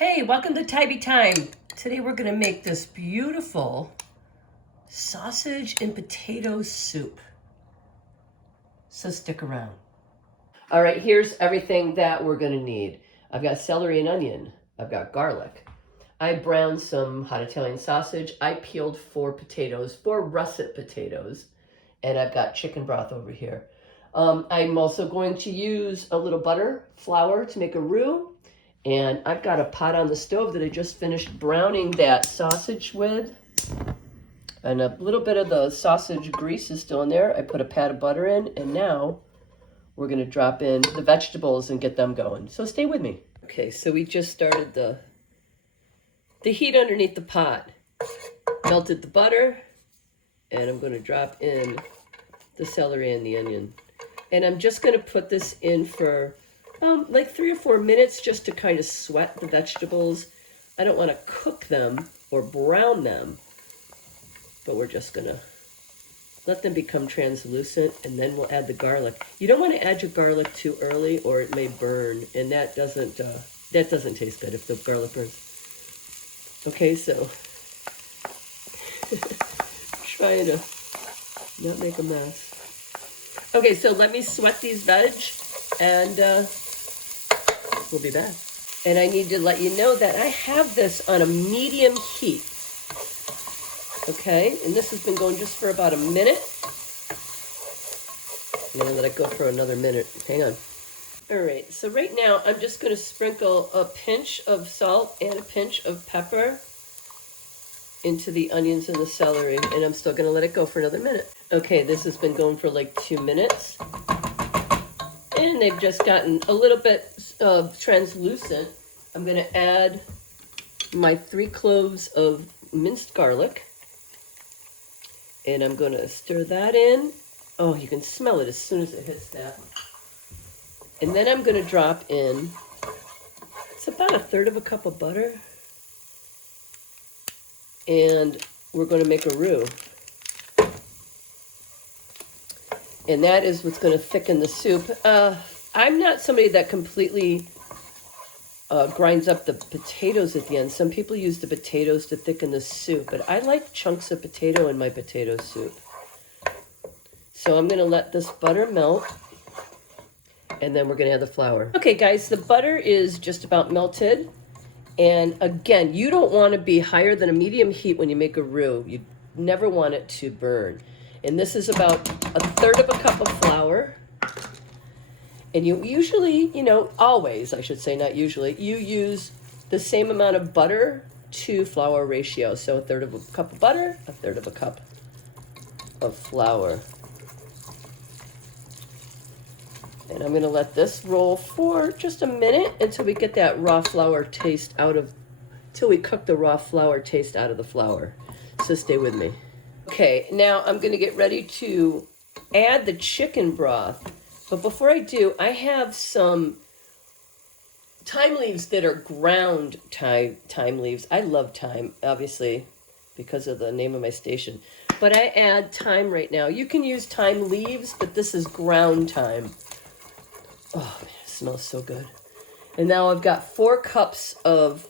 Hey, welcome to Tybee Time. Today we're gonna make this beautiful sausage and potato soup. So stick around. All right, here's everything that we're gonna need. I've got celery and onion. I've got garlic. I browned some hot Italian sausage. I peeled 4 russet potatoes. And I've got chicken broth over here. I'm also going to use a little butter, flour to make a roux. And I've got a pot on the stove that I just finished browning that sausage with. And a little bit of the sausage grease is still in there. I put a pat of butter in, and now we're gonna drop in the vegetables and get them going. So stay with me. Okay, so we just started the heat underneath the pot. Melted the butter, and I'm gonna drop in the celery and the onion. And I'm just gonna put this in for like 3 or 4 minutes just to kind of sweat the vegetables. I don't want to cook them or brown them, but we're just gonna let them become translucent, and then we'll add the garlic. You don't want to add your garlic too early or it may burn, and that doesn't taste good if the garlic burns. Okay, so trying to not make a mess. Okay, so let me sweat these veg, and we'll be back. And I need to let you know that I have this on a medium heat. Okay, and this has been going just for about a minute. I'm gonna let it go for another minute. Hang on. All right, so right now I'm just gonna sprinkle a pinch of salt and a pinch of pepper into the onions and the celery, and I'm still gonna let it go for another minute. Okay, this has been going for like 2 minutes. And they've just gotten a little bit translucent. I'm gonna add my 3 cloves of minced garlic. And I'm gonna stir that in. Oh, you can smell it as soon as it hits that. And then I'm gonna drop in, it's about 1/3 cup of butter. And we're gonna make a roux. And that is what's going to thicken the soup. I'm not somebody that completely grinds up the potatoes at the end. Some people use the potatoes to thicken the soup, but I like chunks of potato in my potato soup. So I'm going to let this butter melt, and then we're going to add the flour. Okay, guys, the butter is just about melted. And again, you don't want to be higher than a medium heat when you make a roux. You never want it to burn. And this is about 1/3 cup of flour. And you usually, always, I should say, not usually, you use the same amount of butter to flour ratio. So 1/3 cup of butter, 1/3 cup of flour. And I'm going to let this roll for just a minute until we get that raw flour taste till we cook the raw flour taste out of the flour. So stay with me. Okay, now I'm going to get ready to add the chicken broth. But before I do, I have some thyme leaves that are ground thyme leaves. I love thyme, obviously, because of the name of my station. But I add thyme right now. You can use thyme leaves, but this is ground thyme. Oh, man, it smells so good. And now I've got 4 cups of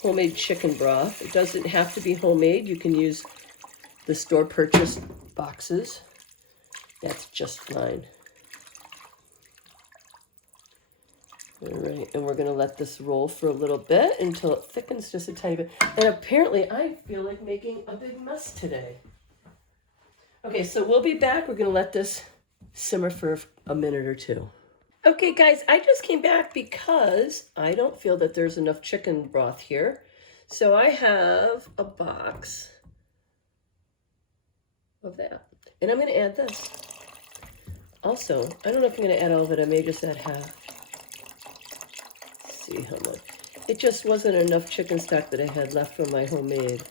homemade chicken broth. It doesn't have to be homemade. You can use the store purchased boxes. That's just fine. All right, and we're gonna let this roll for a little bit until it thickens just a tiny bit. And apparently I feel like making a big mess today. Okay, so we'll be back. We're gonna let this simmer for a minute or 2. Okay, guys, I just came back because I don't feel that there's enough chicken broth here. So I have a box of that. And I'm going to add this. Also, I don't know if I'm going to add all of it. I may just add half. Let's see how much. It just wasn't enough chicken stock that I had left from my homemade.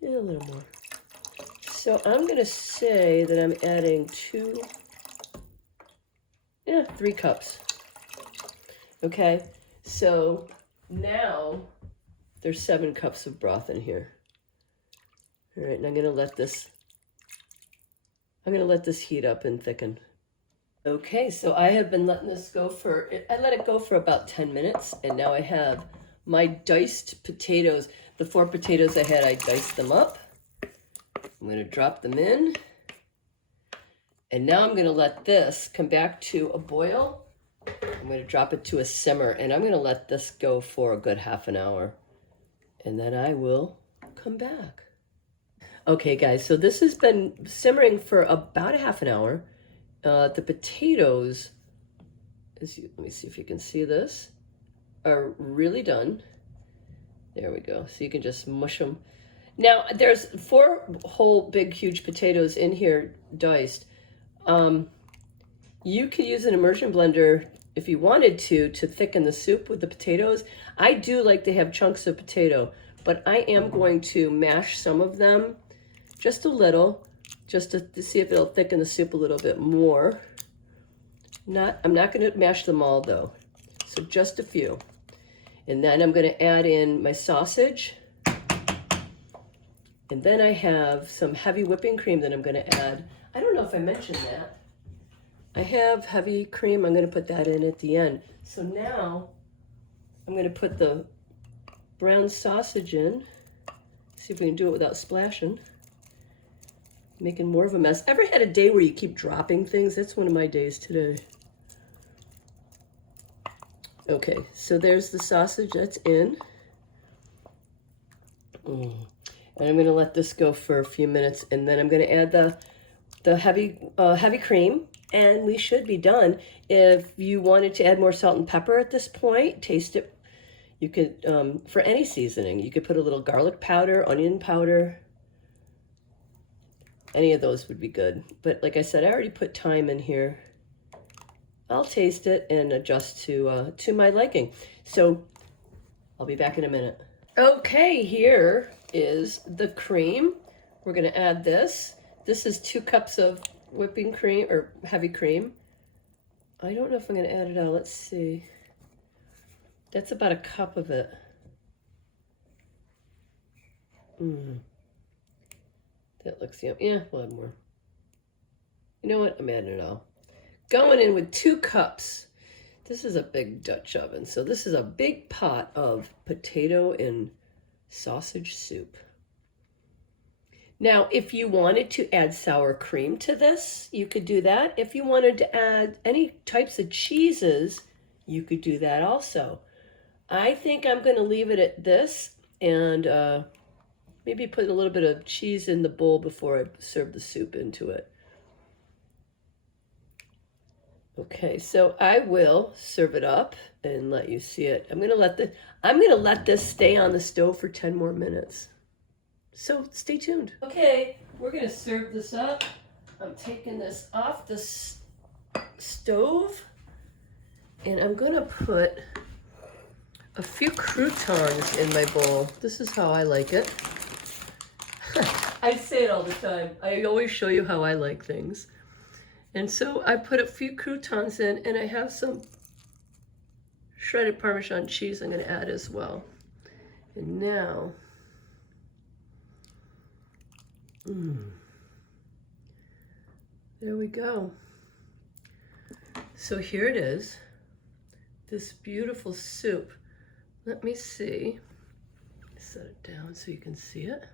Yeah, a little more. So I'm going to say that I'm adding 3 cups. Okay, so now there's 7 cups of broth in here. All right, and I'm gonna let this heat up and thicken. Okay, so I have been letting this go I let it go for about 10 minutes, and now I have my diced potatoes. The 4 potatoes I had, I diced them up. I'm gonna drop them in. And now I'm gonna let this come back to a boil. I'm gonna drop it to a simmer, and I'm gonna let this go for a good half an hour. And then I will come back. Okay, guys, so this has been simmering for about a half an hour. The potatoes, let me see if you can see this, are really done. There we go. So you can just mush them. Now, there's 4 whole big, huge potatoes in here diced. You could use an immersion blender if you wanted to thicken the soup with the potatoes. I do like to have chunks of potato, but I am going to mash some of them just a little, just to see if it'll thicken the soup a little bit more. I'm not going to mash them all though, so just a few. And then I'm going to add in my sausage. And then I have some heavy whipping cream that I'm going to add. I don't know if I mentioned that. I have heavy cream. I'm going to put that in at the end. So now I'm going to put the brown sausage in. See if we can do it without splashing. Making more of a mess. Ever had a day where you keep dropping things? That's one of my days today. Okay, so there's the sausage that's in. And I'm going to let this go for a few minutes, and then I'm going to add the heavy cream, and we should be done. If you wanted to add more salt and pepper at this point, taste it. You could, for any seasoning, you could put a little garlic powder, onion powder. Any of those would be good. But like I said, I already put thyme in here. I'll taste it and adjust to my liking. So I'll be back in a minute. Okay, here is the cream. We're going to add this. This is 2 cups of whipping cream or heavy cream. I don't know if I'm going to add it all. Let's see. That's about a cup of it. That looks yum. Yeah, we'll add more. You know what? I'm adding it all. Going in with 2 cups. This is a big Dutch oven, so this is a big pot of potato and sausage soup. Now, if you wanted to add sour cream to this, you could do that. If you wanted to add any types of cheeses, you could do that also. I think I'm going to leave it at this and maybe put a little bit of cheese in the bowl before I serve the soup into it. Okay, so I will serve it up and let you see it. I'm gonna let this stay on the stove for 10 more minutes. So stay tuned. Okay, we're gonna serve this up. I'm taking this off the stove, and I'm gonna put a few croutons in my bowl. This is how I like it. I say it all the time. I always show you how I like things. And so I put a few croutons in, and I have some shredded Parmesan cheese I'm going to add as well. And now, there we go. So here it is, this beautiful soup. Let me see. Set it down so you can see it.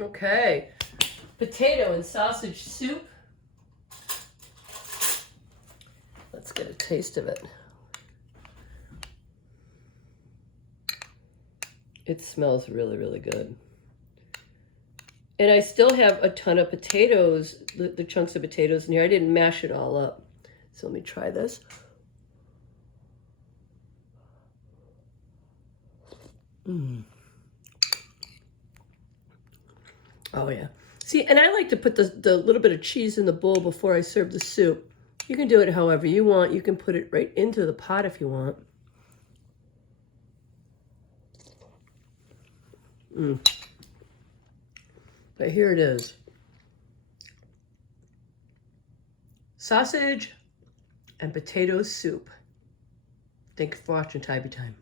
Okay. Potato and sausage soup. Let's get a taste of it. It smells really, really good. And I still have a ton of potatoes, the chunks of potatoes in here. I didn't mash it all up. So let me try this. Oh yeah. See, and I like to put the little bit of cheese in the bowl before I serve the soup. You can do it however you want. You can put it right into the pot if you want. But here it is. Sausage and potato soup. Thank you for watching Tybee Time.